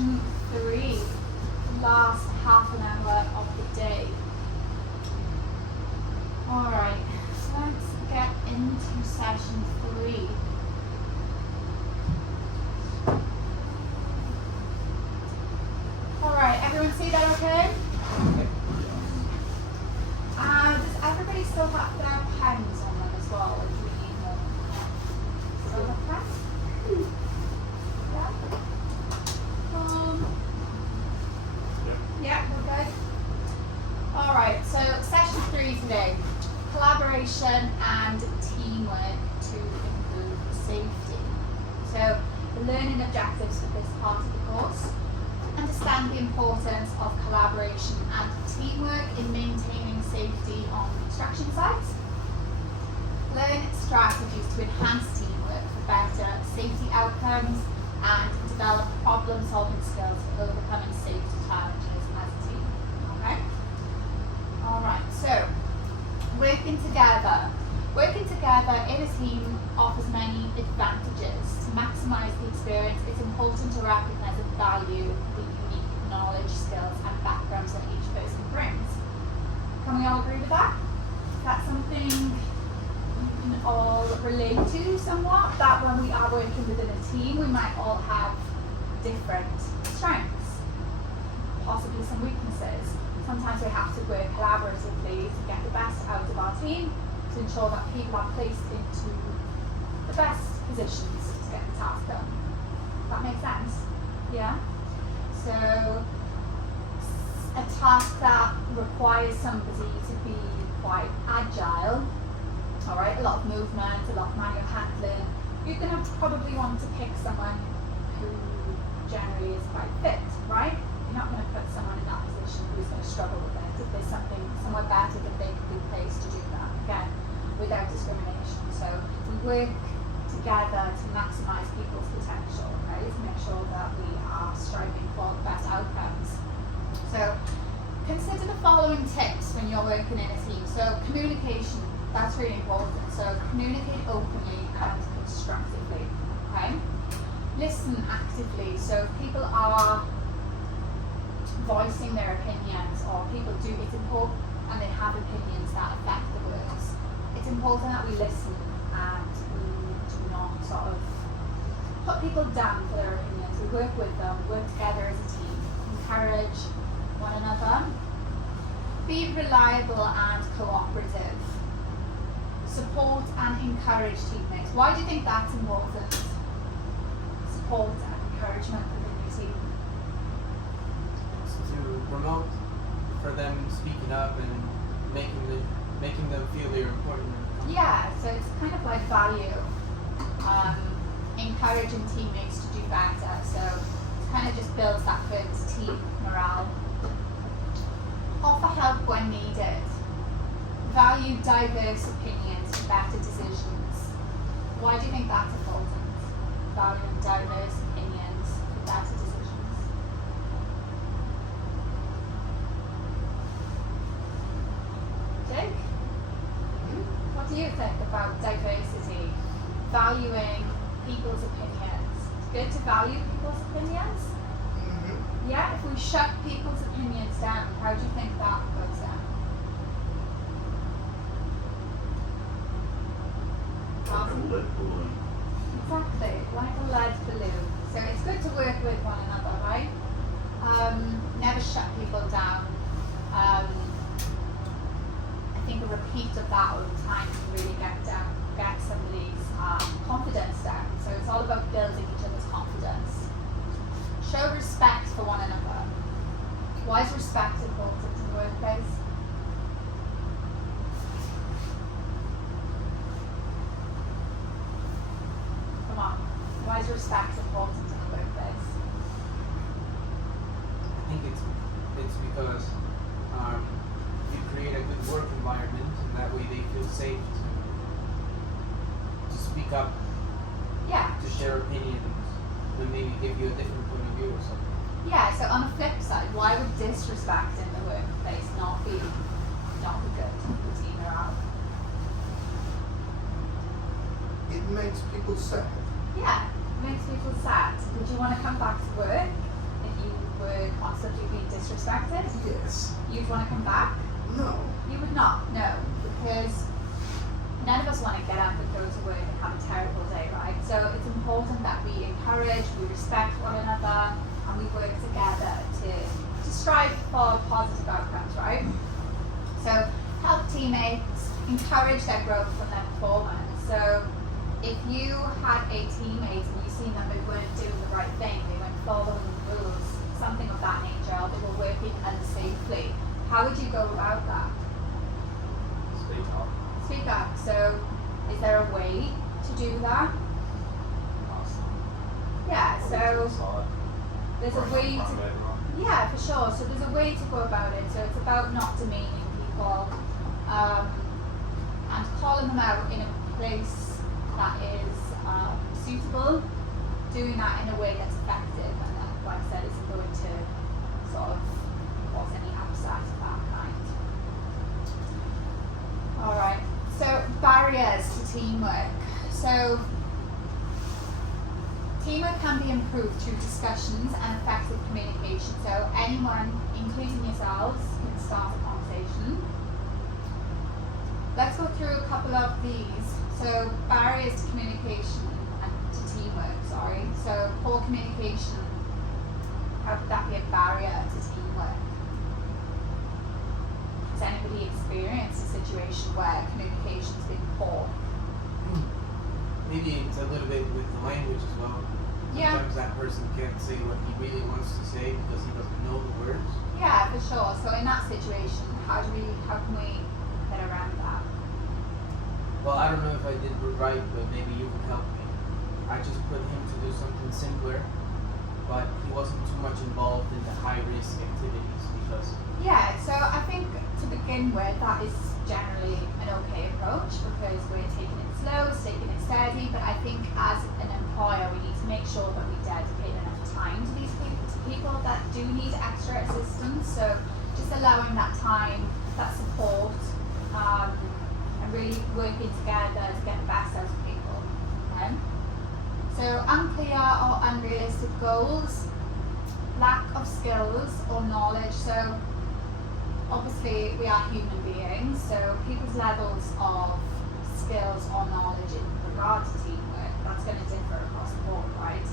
session 3, last half an hour of the day. Alright, so let's get into session 3. Alright, everyone see that okay? Does everybody still have their pens on them as well, or do we need more? Still have pens? Yeah? Yeah, we're good. Alright, so session 3 today. Collaboration and teamwork to improve safety. So the learning objectives for this part of the course: understand the importance of collaboration and teamwork in maintaining safety on construction sites. Learn strategies to enhance teamwork for better safety outcomes and develop problem-solving skills for overcoming safety challenges as a team. Okay? Alright, so working together. Working together in a team offers many advantages. To maximise the experience, it's important to recognise and value the unique knowledge, skills and backgrounds that each person brings. Can we all agree with that? That's something we can all relate to somewhat, that when we are working within a team, we might all have different strengths, possibly some weaknesses. Sometimes we have to work collaboratively to get the best out of our team, to ensure that people are placed into the best positions to get the task done. That makes sense? Yeah? So, a task that requires somebody to be quite agile, alright, a lot of movement, a lot of manual handling, you're going to probably want to pick someone who generally is quite fit, right? You're not going to put someone in that position who's going to struggle with it if there's something somewhere better that they can be placed to do that, again, without discrimination. So we work together to maximise people's potential, right? To make sure that we are striving for the best outcomes. So consider the following tips when you're working in a team. So communication, that's really important. So communicate openly and constructively, okay? Listen actively. So if people are voicing their opinions, or people do, it's important, and they have opinions that affect the works, it's important that we listen and we do not sort of put people down for their opinions. We work with them, work together as a team, encourage one another, be reliable and cooperative, support and encourage teammates. Why do you think that's important? Support and encouragement within your team. To promote for them speaking up and making them feel they're important. Yeah, so it's kind of like value, encouraging teammates to do better. So it kind of just builds that good team morale. Offer help when needed. Value diverse opinions for better decisions. Why do you think that's important? Valuing diverse opinions for better decisions. Jake? What do you think about diversity? Valuing people's opinions. It's good to value people's opinions. Yeah, if we shut people's opinions down, how do you think that goes down? Like a lead balloon. Exactly, like a lead balloon. So it's good to work with one another, right? Never shut people down. I think a repeat of that all the time can really get somebody's confidence down. So it's all about building each other's confidence. Show respect for one another. Why is respect important in the workplace? Come on. Why is respect important in the workplace? I think it's because you create a good work environment, and that way they feel safe to speak up, Yeah. to share opinions, and maybe give you a different point of view or something. Yeah, so on the flip side, why would disrespect in the workplace not be good for team morale? It makes people sad. Yeah, it makes people sad. Would you want to come back to work if you were constantly being disrespected? Yes. You'd want to come back? No. You would not, no, because none of us want to get up and go to work and have a terrible day, right? So it's important that we encourage, we respect one another, and we work together to strive for positive outcomes, right? So help teammates, encourage their growth from their performance. So if you had a teammate and you seen that they weren't doing the right thing, they weren't following the rules, something of that nature, or they were working unsafely, how would you go about that? Speak up. Speak up. So is there a way to do that? Yeah, so there's a way to, yeah, for sure. So there's a way to go about it. So it's about not demeaning people and calling them out in a place that is suitable, doing that in a way that's effective and that, like I said, isn't going to sort of cause any upset of that kind. Alright, so barriers to teamwork. So teamwork can be improved through discussions and effective communication. So anyone, including yourselves, can start a conversation. Let's go through a couple of these. So barriers to communication and to teamwork, sorry. So poor communication, how could that be a barrier to teamwork? Has anybody experienced a situation where communication's been poor? Maybe it's a little bit with the language as well. Yeah. Sometimes that person can't say what he really wants to say because he doesn't know the words. Yeah, for sure. So in that situation, how can we get around that? Well, I don't know if I did it right, but maybe you can help me. I just put him to do something simpler, but he wasn't too much involved in the high-risk activities because Yeah, so I think to begin with, that is generally an okay approach because we're taking it slow, it's taking it steady, but I think as an employer, we need to make sure that we dedicate enough time to these people that do need extra assistance. So just allowing that time, that support, and really working together to get the best out of people. Okay? So unclear or unrealistic goals, lack of skills or knowledge. So obviously we are human beings, so people's levels of skills or knowledge in regard to teamwork, that's going to differ across the board, right?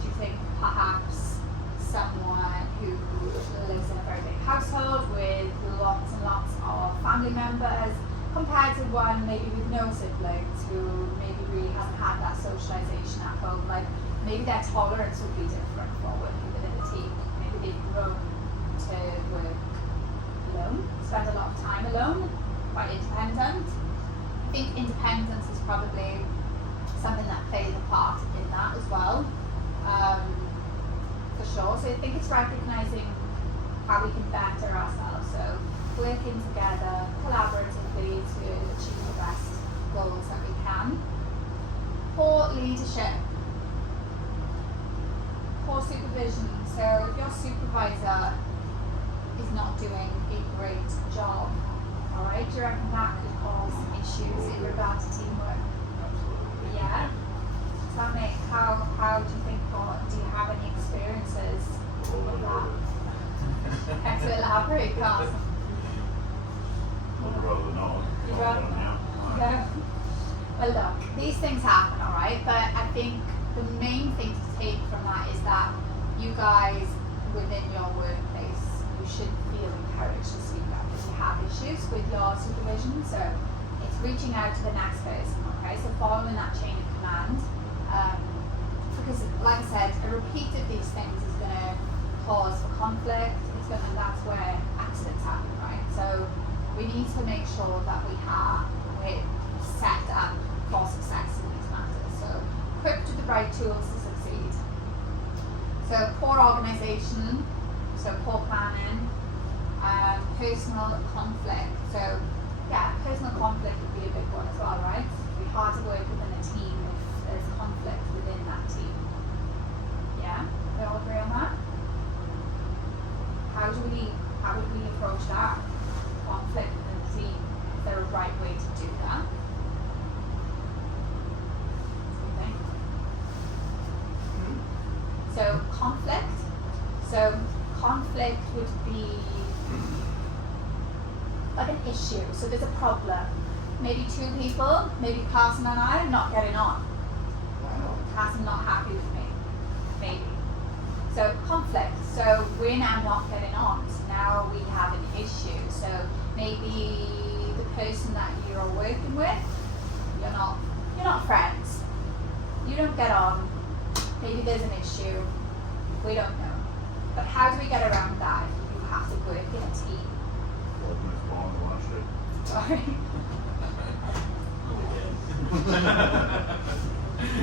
Do you think perhaps someone who lives in a very big household with lots and lots of family members compared to one maybe with no siblings who maybe really hasn't had that socialization at home, like maybe their tolerance would be different for working within a team. Maybe they've grown to work alone, spend a lot of time alone, quite independent. I think independence is probably something that plays a part in that as well, for sure. So I think it's recognizing how we can better ourselves. So working together collaboratively to achieve the best goals that we can. Poor leadership, poor supervision. So if your supervisor is not doing a great job, alright, do you reckon that could cause issues in regard to teamwork? Absolutely. Yeah. So how do you think, or do you have any experiences with that? Can you elaborate, Carl? Would rather not. You'd rather Yeah. No. Well, look, these things happen, alright, but I think the main thing to take from that is that you guys within your workplace, you should feel encouraged to speak up if you have issues with your supervision. So it's reaching out to the next person, okay? So following that chain of command, because like I said, a repeat of these things is going to cause for conflict. That's where accidents happen, right? So we need to make sure that we're set up for success in these matters. So equipped with the right tools to succeed. So poor organisation, so poor planning, personal conflict. So yeah, personal conflict would be a big one as well, right? It'd be hard to work within a team if there's conflict within that team. Yeah, we all agree on that? How would we approach that? Conflict within the team? Is there a right way to do that? What do you think? So conflict, issue. So there's a problem. Maybe two people, maybe Carson and I are not getting on. Carson not happy with me, maybe. So conflict. So we're now not getting on. So now we have an issue. So maybe the person that you're working with, you're not friends. You don't get on. Maybe there's an issue. We don't know. But how do we get around that? You have to work in a team. Sorry.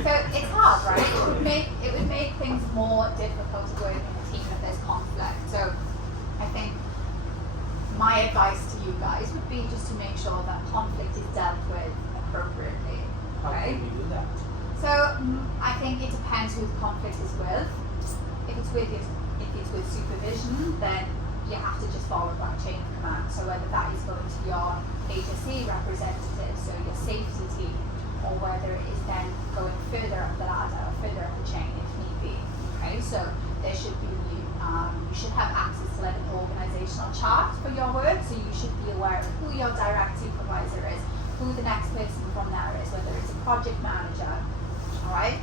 So it's hard, right? It would make things more difficult to work in a team if there's conflict. So I think my advice to you guys would be just to make sure that conflict is dealt with appropriately. How Okay? can we do that? So I think it depends who the conflict is with. If it's with supervision, then you have to just follow that chain of command. So whether that is going to your HSE representative, so your safety team, or whether it is then going further up the ladder, or further up the chain if need be. Okay, so there should be you should have access to like an organisational chart for your work, so you should be aware of who your direct supervisor is, who the next person from there is, whether it's a project manager. Alright?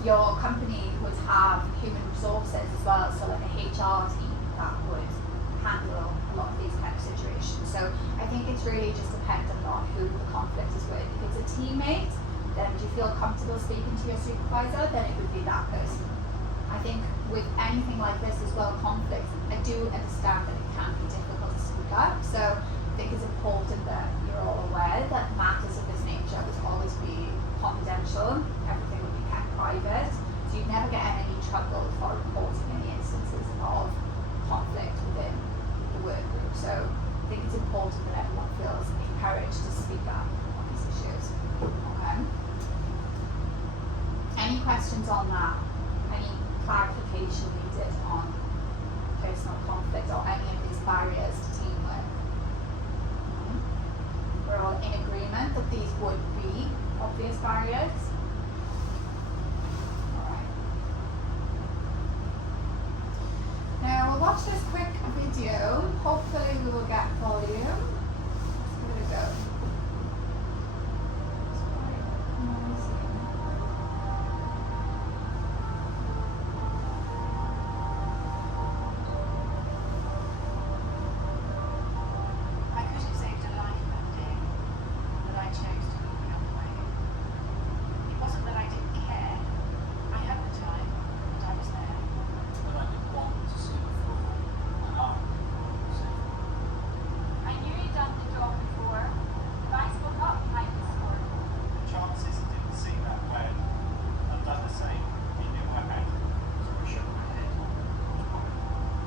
Your company would have human resources as well, so like a HR team that would handle a lot of these kind of situations. So I think it's really just dependent on who the conflict is with. If it's a teammate, then do you feel comfortable speaking to your supervisor, then it would be that person. I think with anything like this as well, conflict, I do understand that it can be difficult to speak up. So I think it's important that you're all aware that matters of this nature would always be confidential. Everything would be kept private. So you'd never get in any trouble for reporting any instances of conflict within the work group. So I think it's important that everyone feels encouraged to speak up on these issues. Okay. Any questions on that? Any clarification needed on personal conflict or any of these barriers to teamwork? We're all in agreement that these would be obvious barriers. Alright. Now we'll watch this quick video. Hopefully we will get volume. Let's give it a go. I could have saved a life that day, but I chose to go the other way. It wasn't that I didn't care. I had the time, and I was there. But I didn't want to see the floor and arm. I knew you'd done the job before. If I spoke up, I could score. The chances didn't seem that way. I'd done the same. He knew I had. So I shook my head.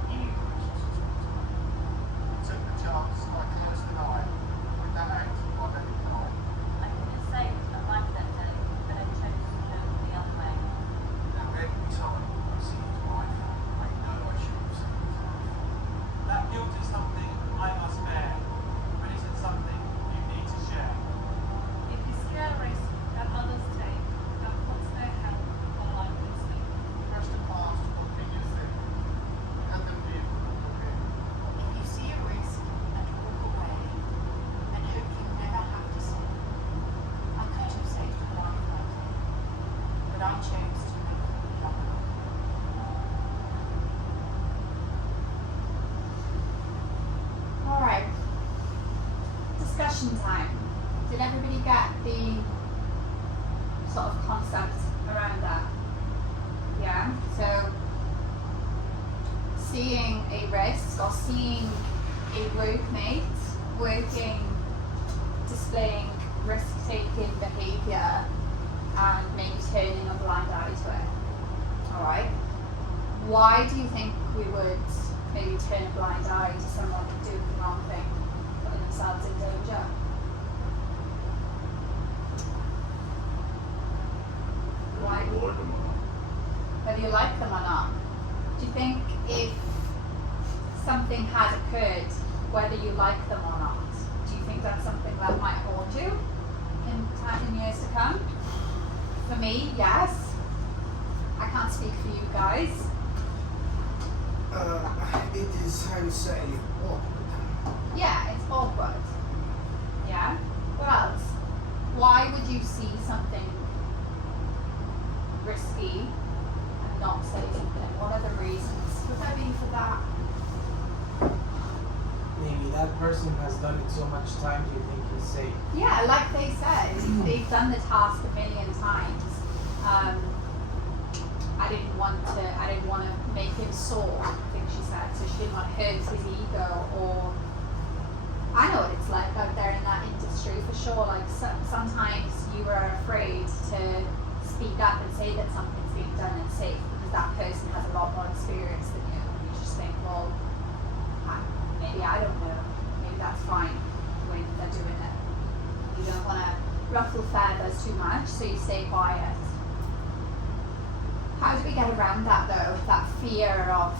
He knew the questions was right. I took the chance. I closed an eye. With that act, I let it go. I could have saved a life that day, but I chose to go the other way. Now every time I see his wife, I know I should have saved his life. That guilt is something I must bear, but is it something you need to share? If you scale a risk that others take, that puts their health or life at stake. Press the past to continue through. Let them live okay. If you see a risk and walk away, and hope you never have to say, I could have saved a life that day, but I chose to make it the other way. Alright. Discussion time. Did everybody get the sort of concept around that? Yeah? So, seeing a risk or seeing a workmate working, displaying risk-taking behaviour and maybe turning a blind eye to it. Alright? Why do you think we would maybe turn a blind eye to someone doing the wrong thing, putting themselves in danger? Why? Avoid them all. Whether you like them or not. Do you think if something had occurred, whether you like them or not, do you think that's something that might haunt you in years to come? For me, yes. I can't speak for you guys. It is, I would say, awkward. Yeah, it's awkward. Yeah. What else? Why would you see something risky and not say something? What are the reasons? Would there be for that? Maybe that person has done it so much time. Do you think he's safe? Yeah, like they said, they've done the task a million times. I didn't want to make him sore, I think she said, so she didn't want to hurt his ego. Or I know what it's like out there in that industry for sure. Like sometimes you are afraid to speak up and say that something's being done and safe because that person has a lot more experience than you. And you just think, well, maybe I don't know. Maybe that's fine when they're doing it. You don't want to ruffle feathers too much, so you stay quiet. How do we get around that though? That fear of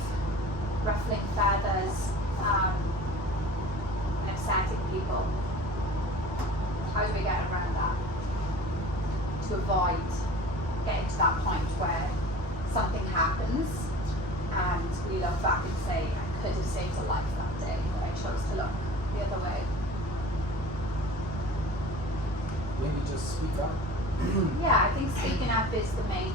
ruffling feathers and upsetting people. How do we get around that? To avoid getting to that point where something happens and we look back and say, I could have saved a life that day, but I chose to look the other way. Maybe just speak up. Yeah, I think speaking up is the main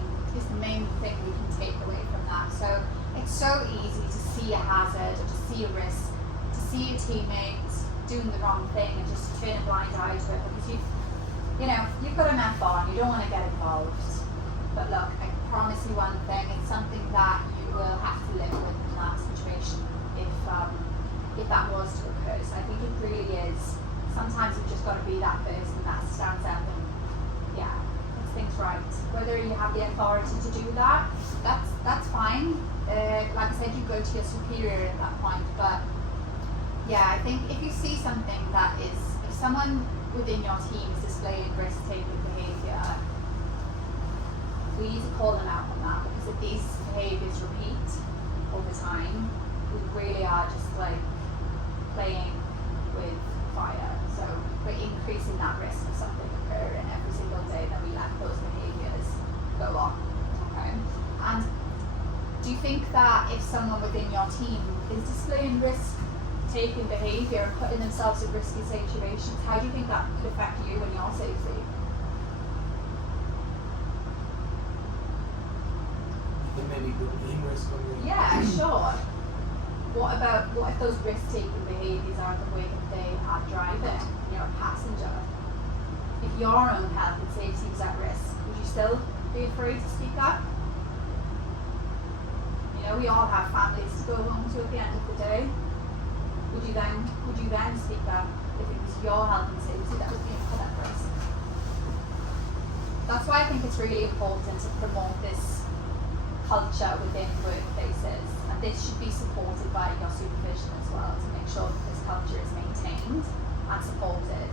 thing we can take away from that. So it's so easy to see a hazard or to see a risk, to see your teammates doing the wrong thing and just turn a blind eye to it because you've got an F on, you don't want to get involved. But look, I promise you one thing, it's something that you will have to live with in that situation if that was to occur. So I think it really is. Sometimes you've just got to be that person that stands up and puts things right. Whether you have the authority to do that, that's fine. Like I said, you go to your superior at that point. But yeah, I think if you see something that is, if someone within your team is displaying risk-taking behaviour, please call them out on that, because if these behaviours repeat over time, we really are just like playing with fire. So we're increasing that risk of something occurring every single day that we let those behaviours go on. Okay. And do you think that if someone within your team is displaying risk-taking behaviour and putting themselves in risky situations, how do you think that could affect you and your safety? Then maybe put me in risk when you. Yeah, sure. What if those risk-taking behaviours are the way that they are driving? You're a passenger. If your own health and safety is at risk, would you still be afraid to speak up? We all have families to go home to at the end of the day. Would you then speak up if it was your health and safety that was being put at risk? That's why I think it's really important to promote this culture within workplaces, and this should be supported by your supervision as well to make sure that this culture is maintained and supported.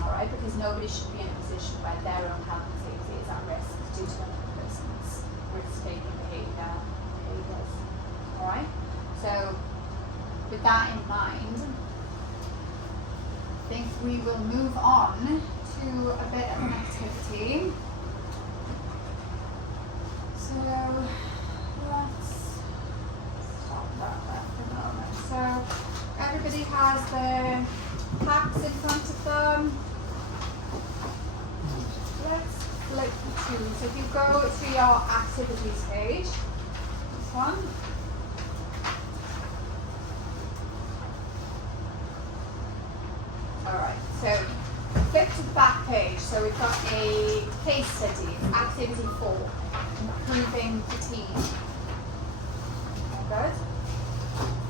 Alright, because nobody should be in a position where their own health and safety is at risk due to another person's risk-taking behaviours. Alright, so with that in mind, I think we will move on to a bit of an activity. So let's stop that there for a moment. So everybody has their packs in front of them. Let's flip to, so if you go to your activities page, this one. Alright, so flip to the back page. So we've got a case study, activity 4, improving the team. Good.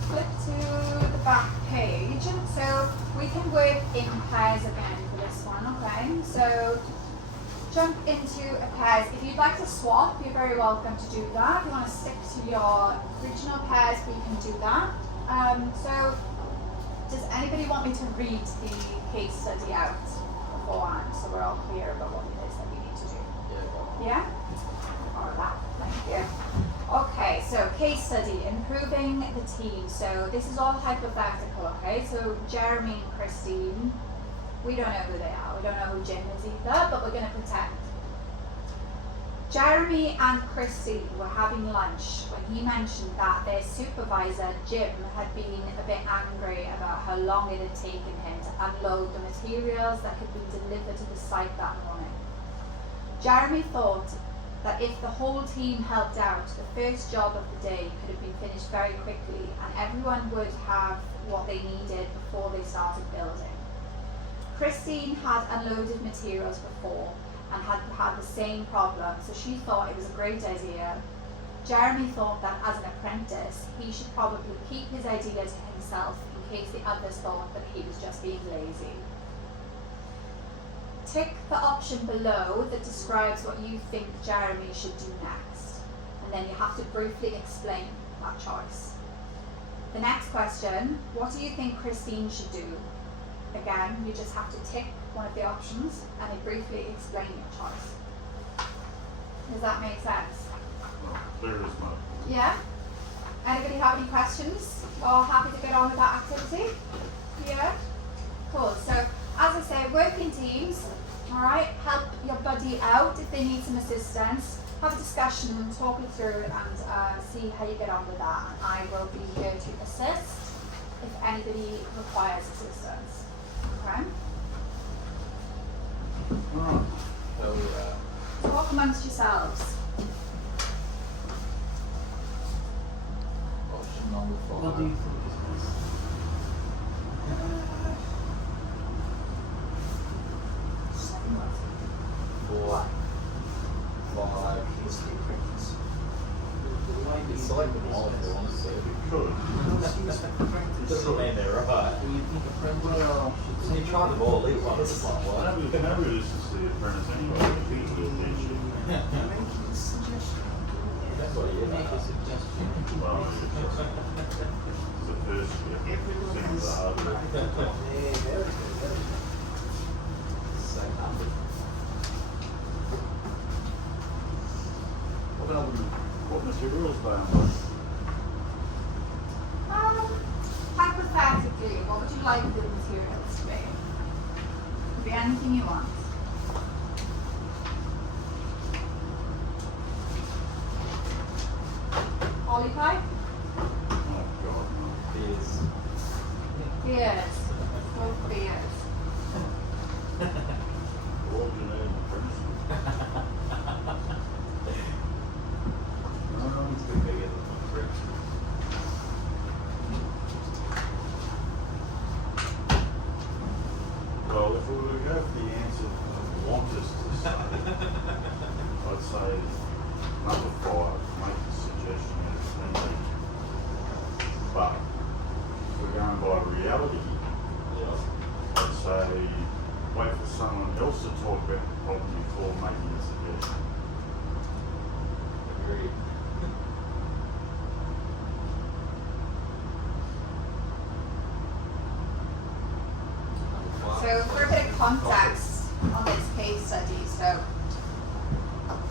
Flip to the back page. So we can work in pairs again for this one, okay? So jump into a pairs. If you'd like to swap, you're very welcome to do that. If you want to stick to your original pairs, we can do that. So does anybody want me to read the case study out beforehand so we're all clear about what it is that we need to do? Yeah? Alright, thank you. Okay, so case study, improving the team. So this is all hypothetical, okay? So Jeremy and Christine, we don't know who they are. We don't know who Jim is either, but we're going to pretend. Jeremy and Christine were having lunch when he mentioned that their supervisor, Jim, had been a bit angry about how long it had taken him to unload the materials that had been delivered to the site that morning. Jeremy thought that if the whole team helped out, the first job of the day could have been finished very quickly and everyone would have what they needed before they started building. Christine had unloaded materials before and had had the same problem, so she thought it was a great idea. Jeremy thought that as an apprentice, he should probably keep his idea to himself in case the others thought that he was just being lazy. Tick the option below that describes what you think Jeremy should do next, and then you have to briefly explain that choice. The next question, what do you think Christine should do? Again, you just have to tick one of the options and then briefly explain your choice. Does that make sense? Well, clear as mud. Yeah? Anybody have any questions? Or happy to get on with that activity? Yeah? Cool. So, as I say, work in teams. Alright? Help your buddy out if they need some assistance. Have a discussion and talk it through and see how you get on with that. And I will be here to assist if anybody requires assistance. Okay? Alright. So, Talk amongst yourselves. option number 4. What do you think is best? For 5 history practice. It's like them all if they want to say. You could. Doesn't mean they're right. Do you think a friend Well, So you try them all, eat one, it's not one. maybe this is the apprentice anyway. If he's good teacher. That's what you Make a suggestion. Well, it's the first year. Seems hard. Same number. What materials bound? Hypothetically, what would you like the materials to be? Could be anything you want. Polypipe? Oh God, Is Beers. Both beers. no. All you need in apprentice. it's a bit bigger than my brick. Well, if we were to go for the answer that want us to say, I'd say number 5, make the suggestion as friendly. But if we're going by reality, Yeah. I'd say wait for someone else to talk about the problem before making a suggestion. Agreed. So for a bit of context on this case study, so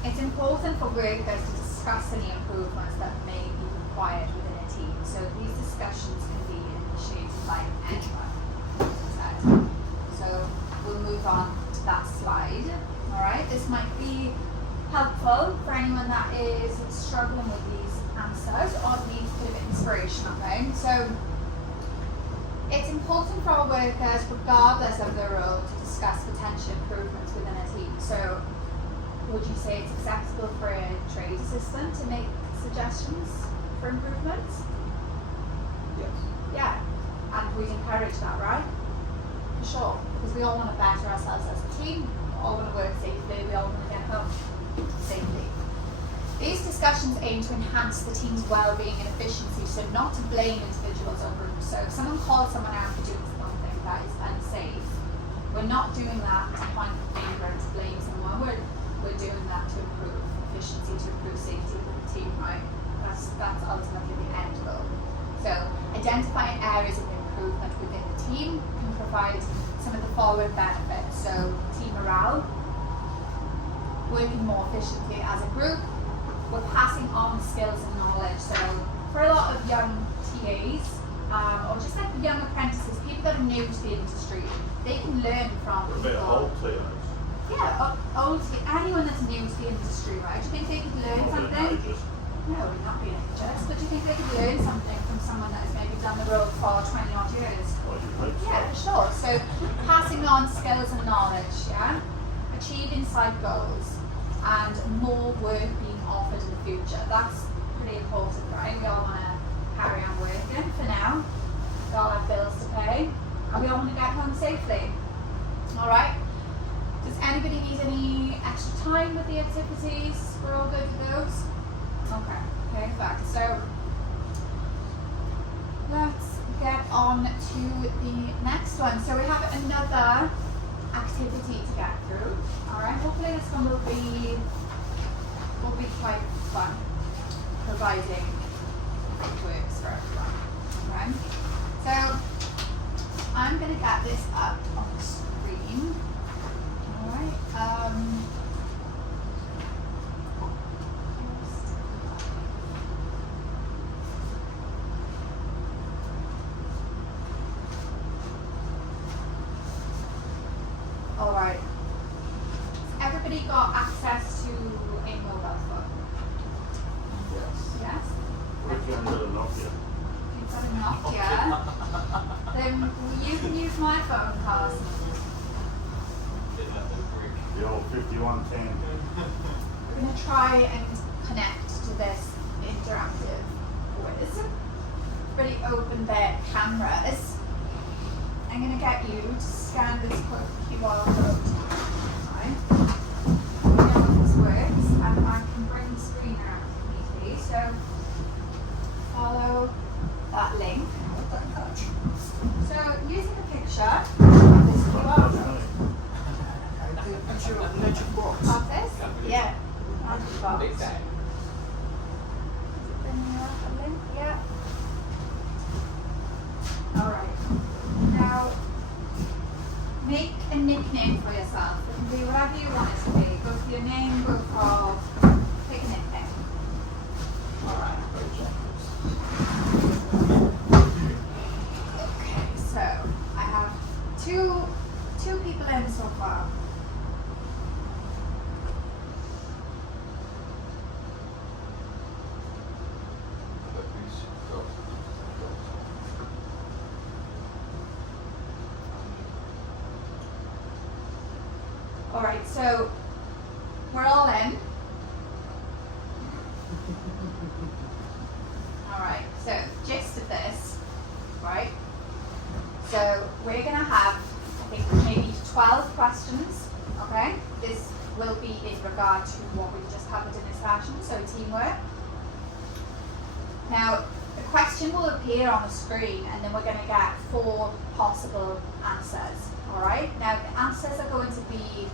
it's important for workers to discuss any improvements that may be required within a team. So these discussions can be initiated by anyone. So we'll move on to that slide. Alright, this might be helpful for anyone that is struggling with these answers or needs a bit of inspiration, okay? So it's important for our workers, regardless of their role, to discuss potential improvements within a team. So would you say it's acceptable for a trade assistant to make suggestions for improvements? Yes. Yeah, and we'd encourage that, right? For sure, because we all want to better ourselves as a team, we all want to work safely, we all want to get home safely. These discussions aim to enhance the team's well-being and efficiency, so not to blame individuals or groups. So if someone calls someone out for doing something that is unsafe, we're not doing that to point the finger and to blame someone. We're doing that to improve efficiency, to improve safety within the team, right? That's ultimately the end goal. So identifying areas of improvement within the team can provide some of the following benefits. So team morale, working more efficiently as a group, we're passing on skills and knowledge. So for a lot of young TAs, or just like young apprentices, people that are new to the industry, they can learn from What about people. old TAs? Yeah, old, anyone that's new to the industry, right? Do you think they could learn Not something? that ageist. No, we're not being ageist, but do you think they could learn something from someone that has maybe done the role for 20 odd years? Well, you hope so. Yeah, for sure. So passing on skills and knowledge, yeah? Achieving side goals and more work being offered in the future. That's pretty important, right? We all want to carry on working for now. We all have bills to pay and we all want to get home safely. Alright? Does anybody need any extra time with the activities? We're all good with those? Okay, perfect. So let's get on to the next one. So we have another activity to get through. Alright, hopefully this one will be quite fun, providing it works for everyone. Okay. So I'm gonna get this up on the screen. Alright. Alright. Everybody got access to a mobile phone? Yes. Yes? What if you haven't got a Nokia? You've got a Nokia. Then you can use my phone, Carson. The old 5110. We're going to try and connect to this interactive quiz. Everybody open their cameras. I'm going to get you to scan this QR code. Right? We know if this works, and I can bring the screen out if need be. So follow that link. So using the picture of this QR code. Of this? Yeah. Magic box. Big bag. Is it bringing up a link? Yeah. Alright. Now, make a nickname for yourself. It can be whatever you want it to be. Go for your name, go for pick a nickname. Alright. Okay, so I have two people in so far. Alright, so we're all in. Alright, so gist of this, right? So we're gonna have, I think, maybe 12 questions, okay? This will be in regard to what we've just covered in this session, so teamwork. Now, the question will appear on the screen and then we're gonna get 4 possible answers, alright? Now, the answers are going to be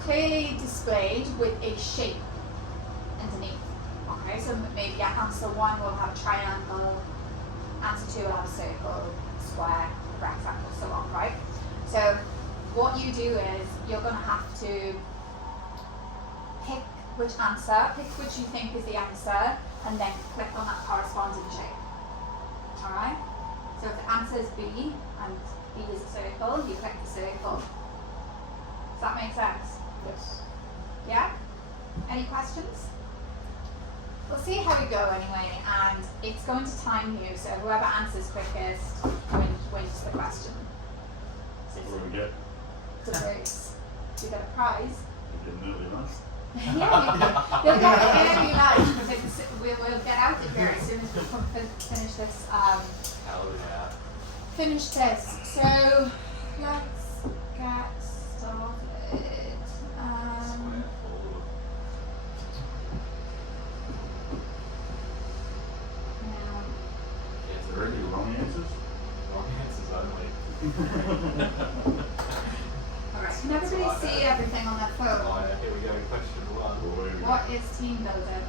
clearly displayed with a shape underneath. Okay, so maybe answer 1 will have a triangle, answer 2 will have a circle, square, a rectangle, so on, right? So what you do is you're going to have to pick which answer, pick which you think is the answer, and then click on that corresponding shape. Alright? So if the answer is B, and B is a circle, you click the circle. Does that make sense? Yes. Yeah? Any questions? We'll see how we go anyway, and it's going to time you, so whoever answers quickest wins the question. So what do we get? So there's, you get a prize. We get an early lunch. Yeah, you'll get an early lunch because we'll get out of here as soon as we finish this. Hell yeah. Finish this. So let's get started. Square full. Now, Yeah, it's Ready? Wrong answers? wrong answers only. alright, can everybody see everything on their phone? Oh, yeah, here we go. Question 1. What is team building?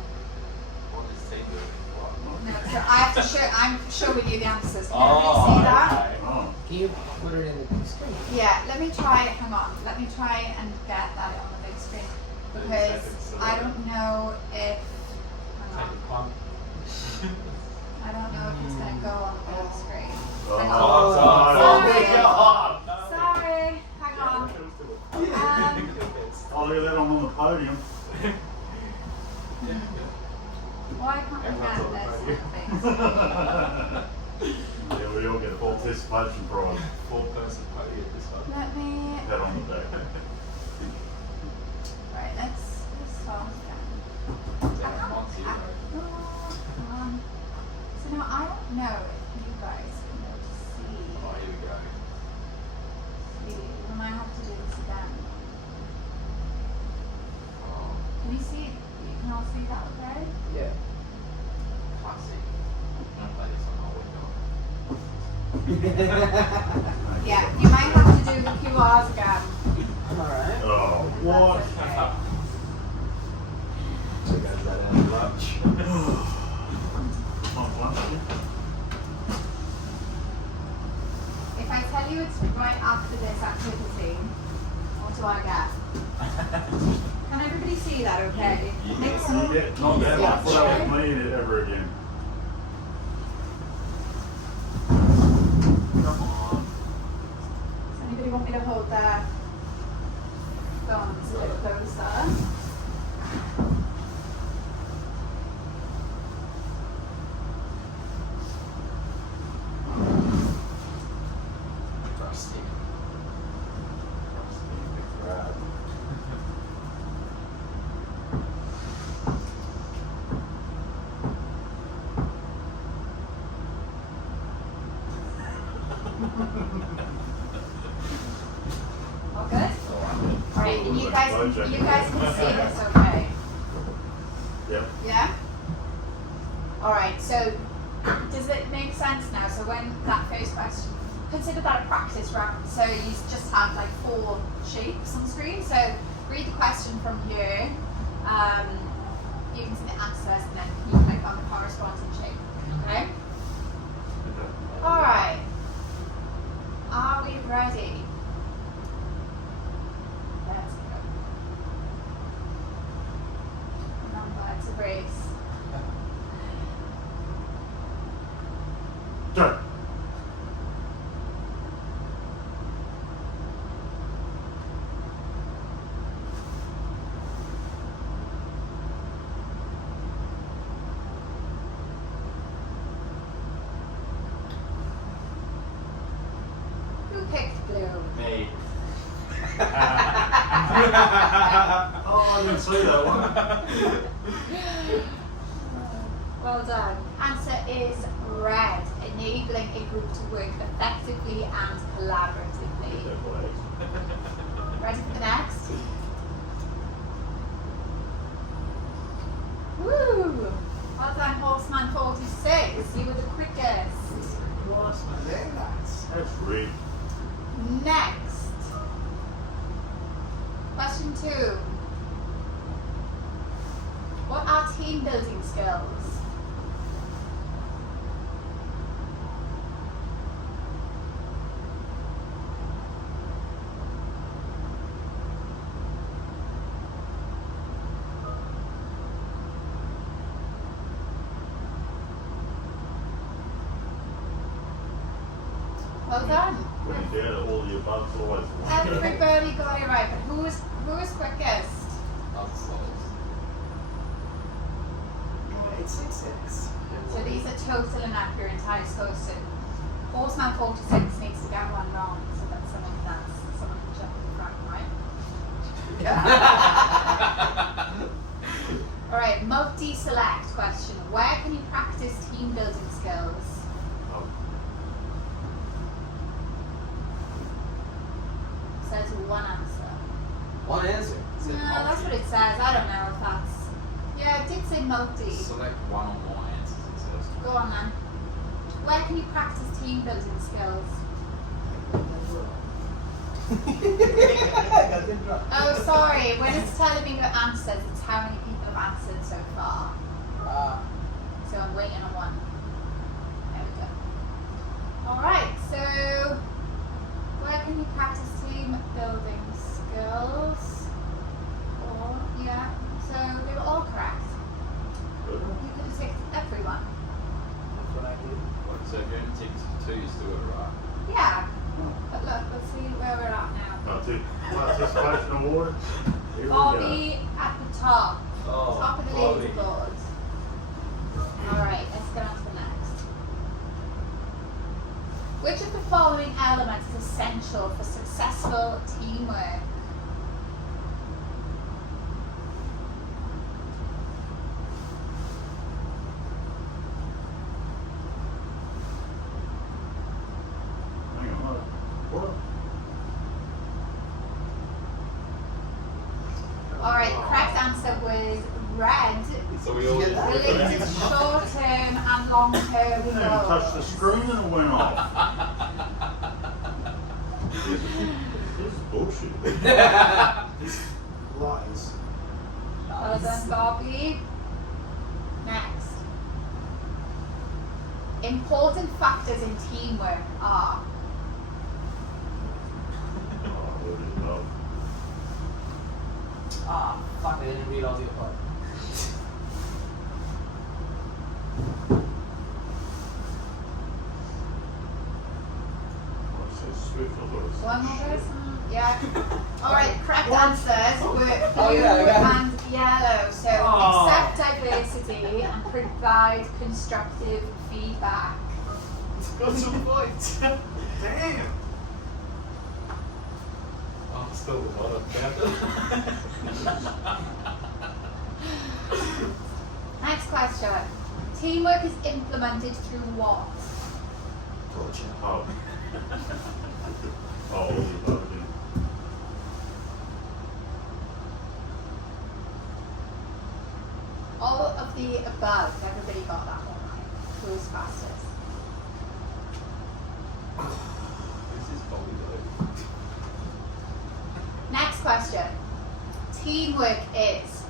What is team building? What? No, so I have to show. I'm showing you the answers. Can everybody see that? okay. Oh, Can you put it in the big screen? Yeah. Let me try. Hang on. Let me try and get that on the big screen 30 because seconds to I load. don't know if. Hang Take on. a pump. I don't know if it's gonna go on the big screen. oh, Hang on. oh, Sorry. God, no. Sorry. Hang on. Why can't we Everyone's get on this the thing? Yeah, we all get a participation prize. 4-person party at this time. Let me. Pat on the back. Right, let's start again. Down 1-0. Come on. So now I don't know if you guys can see. Oh, here we go. We might have to do this again. Oh, Can you see? You can all see that, okay? yeah. Classic. I'm gonna play this on my window. Yeah, you might have to do the QRs again. Alright. Oh, what? That's okay. So guys, that out of lunch. Come on, lunch. If I tell you it's right after this activity, what do I get? Can everybody see that, okay? Make some You get not that Yeah, much sure. with me ever again. Come on. Does anybody want me to hold their phones a bit closer? Rusty. Right. All good? Alright, and you guys can see this, okay? Yep. Yeah? Alright, so does it make sense now? So when that first question, consider that a practice round. So you just have like 4 shapes on the screen. So read the question from here. You can see the answers and then you click on the corresponding shape. Okay? Alright. Are we ready? Let's go. Remember to brace. Go. Who picked blue? Me. Oh, I didn't see that one. Well done. Answer is red, enabling a group to work effectively and collaboratively. Ready for the next? Woo! Well done, Horseman 46. You were the quickest. That's rigged. Next. Question 2. What are team building skills? Well done. When you're down at all the above, it's always one. Everybody got it right, but who was quickest? That's solid. 866. So these are total and accurate entire scores. So Horseman 46 needs to get one wrong, so that's someone can jump in front, right? All right, multi-select question. Where can you practice team building skills? Says one answer. One answer. Is it No, that's what it says. I don't know if that's. Yeah, it did say multi. Select one or more answers, it says. Go on then. Where can you practice team building skills? Oh, sorry. When it's telling me the answers, it's how many people have answered so far. So I'm waiting on one. There we go. Alright, so where can you practice team building skills? Or, yeah, so they were all correct. You could have ticked everyone. That's what I did. So if you only ticked 2, you still got it right. Yeah. But look, let's see where we're at now. Participation award. Here we I'll go. be at the top. Oh, Top of the Bobby. leaderboard. Alright, let's get on to the next. Which of the following elements is essential for successful teamwork? Hang on, what? Alright, the correct answer was red. So we all Related to short-term and long-term I didn't even touch the goals. screen and it went off. This is bullshit. Lies. Well done, Bobby. Next. Important factors in teamwork are Oh, what is love? Ah, fuck! I didn't read all the above. Oh, it says Swift alert. one more person. Yeah. Alright, correct answers were blue Oh, yeah, yeah. and yellow. So Oh. accept diversity and provide constructive feedback. Got to the point. Damn. I'm still the bottom. Next question. Teamwork is implemented through what? Culture. Oh. Oh, all the above again. All of the above. Everybody got that one right. Who's fastest? This is probably good. Next question. Teamwork is ...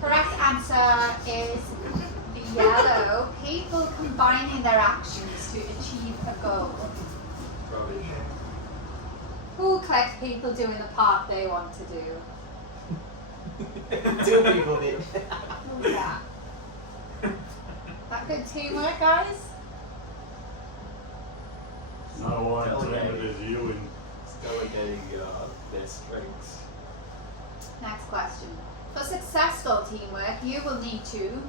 Correct answer is the yellow. People combining their actions to achieve a goal. Rubbish. Who clicked people doing the part they want to do? Two people did. Who's that? That good teamwork, guys? No, I intended as you and It's delegating their strengths. Next question. For successful teamwork, you will need to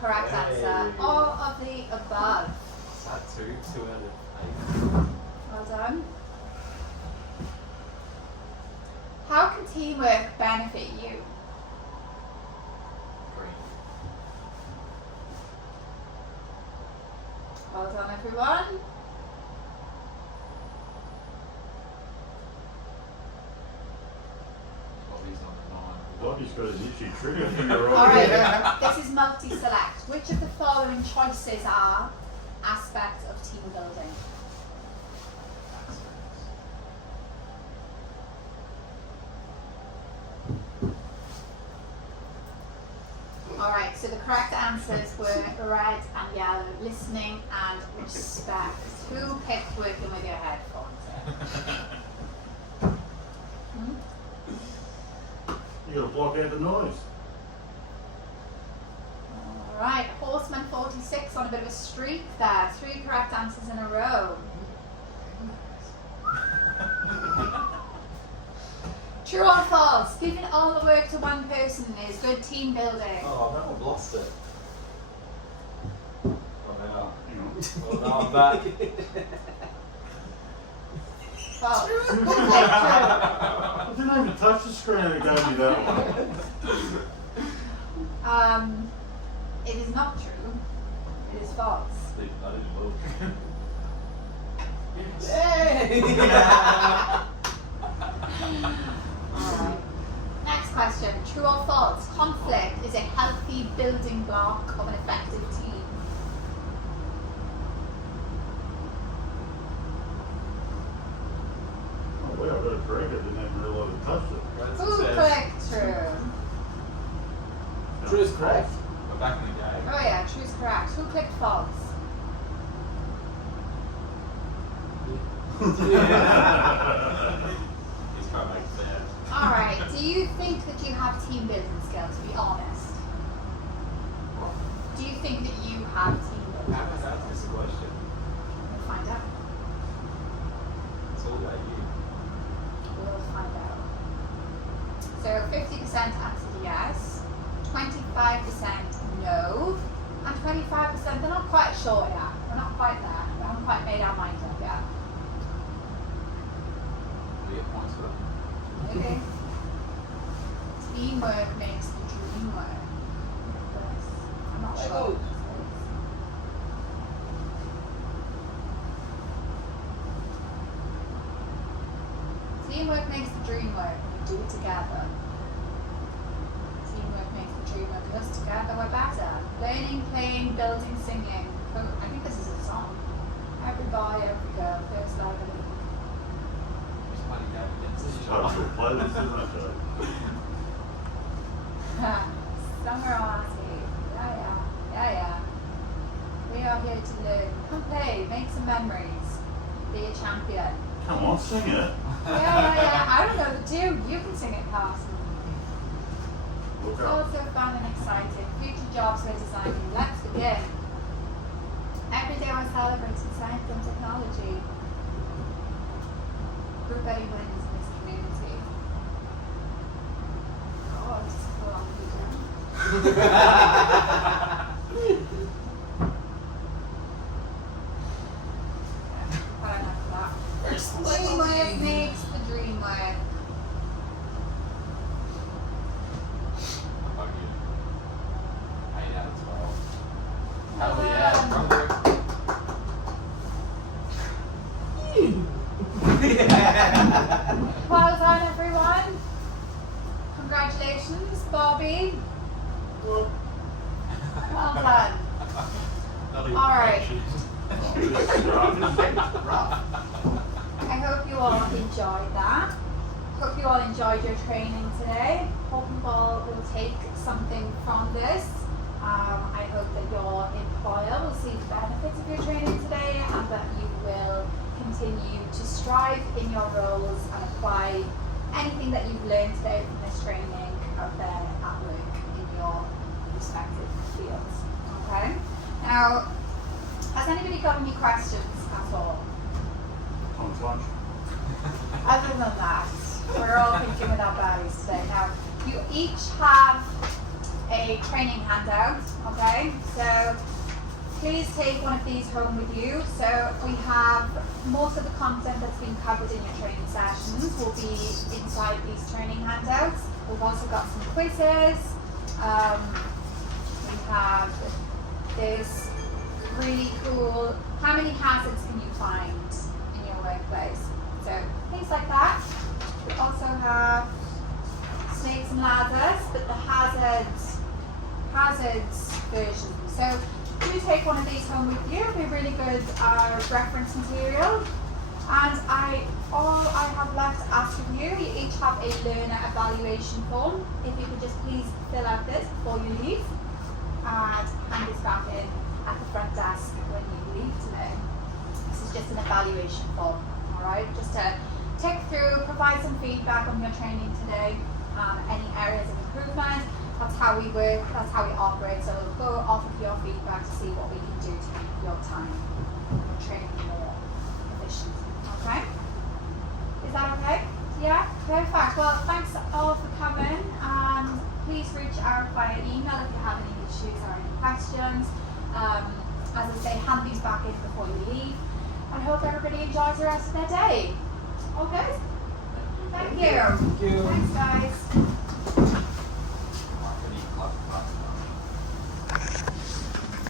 correct answer. Hey. All of the above. Is that 2 out of 8? Well done. How can teamwork benefit you? Green. Well done, everyone. Bobby's on the 9. Bobby's got an itchy trigger finger over Alright, there. this is multi-select. Which of the following choices are aspects of team building? Alright, so the correct answers were red and yellow, listening and respect. Who picked working with your headphones? Hmm? You gotta block out the noise. Alright, Horseman 46 on a bit of a streak there. 3 correct answers in a row. True or false? Giving all the work to one person is good team building. Oh, no, I've lost it. Oh, now. Hang on. Oh, now I'm back. False. I didn't even touch the screen and it gave me that one. It is not true. It is false. I didn't look. Alright. Next question. True or false? Conflict is a healthy building block of an effective team. Oh, wait, I better break it. Didn't even realize I touched it. Right, Who success. clicked true? True is correct. We're back in the game. Oh yeah, true is correct. Who clicked false? that you have team building skills? Be honest. Do you think that you have team building How skills? does that answer this question? We'll find out. It's all about you. We'll find out. So 50% answered yes, 25% no, and 25% they're not quite sure yet. We're not quite there. We haven't quite made our mind up yet. We get points for that. Okay. Teamwork makes the dream work. Yes. I'm not sure. Oh. Teamwork makes the dream work. We do it together. Teamwork makes the dream work. Us together we're better. Learning, playing, building, singing. I think this is a song. Every boy, every girl, first love, and Somebody got against It's it. hard to apply this, isn't it, Joe? Summer Artie. Yeah. We are here to learn. Come play, make some memories. Be a champion. Come on, sing it. Yeah. I don't know the tune. You can sing it, Carson. Look It's up. also fun and exciting. Future jobs we're designing. Let's begin. Every day we're celebrating science and technology. Group A wins in this community. Oh, it's full on Quite enough of that. Teamwork makes the dream work. How about you? 8 out of 12. Well Hell yeah, done. brother. Well done, everyone. Congratulations, Bobby. Well done. All right. I hope you all enjoyed that. Hope you all enjoyed your training today. Hope you all will take something from this. I hope that your employer will see the benefits of your training today and that you will continue to strive in your roles and apply anything that you've learned today from this training out there at work in your respective fields. Okay? Now, has anybody got any questions at all? Come on, lunch. Other than that, we're all thinking with our bellies today. Now, you each have a training handout, okay? So please take one of these home with you. So we have most of the content that's been covered in your training sessions will be inside these training handouts. We've also got some quizzes. We have this really cool, how many hazards can you find in your workplace? So things like that. We also have snakes and ladders, but the hazards version. So do take one of these home with you. It'll be really good reference material. And all I have left to ask of you, you each have a learner evaluation form. If you could just please fill out this before you leave and hand this back in at the front desk when you leave today. This is just an evaluation form, alright? Just to tick through, provide some feedback on your training today, any areas of improvement. That's how we work, that's how we operate. So we'll go off of your feedback to see what we can do to make your time and your training more efficient. Okay? Is that okay? Yeah? Perfect. Well, thanks all for coming. And please reach out via email if you have any issues or any questions. As I say, hand these back in before you leave. And hope everybody enjoys the rest of their day. Okay? Thank you. Thank you. Thanks, guys.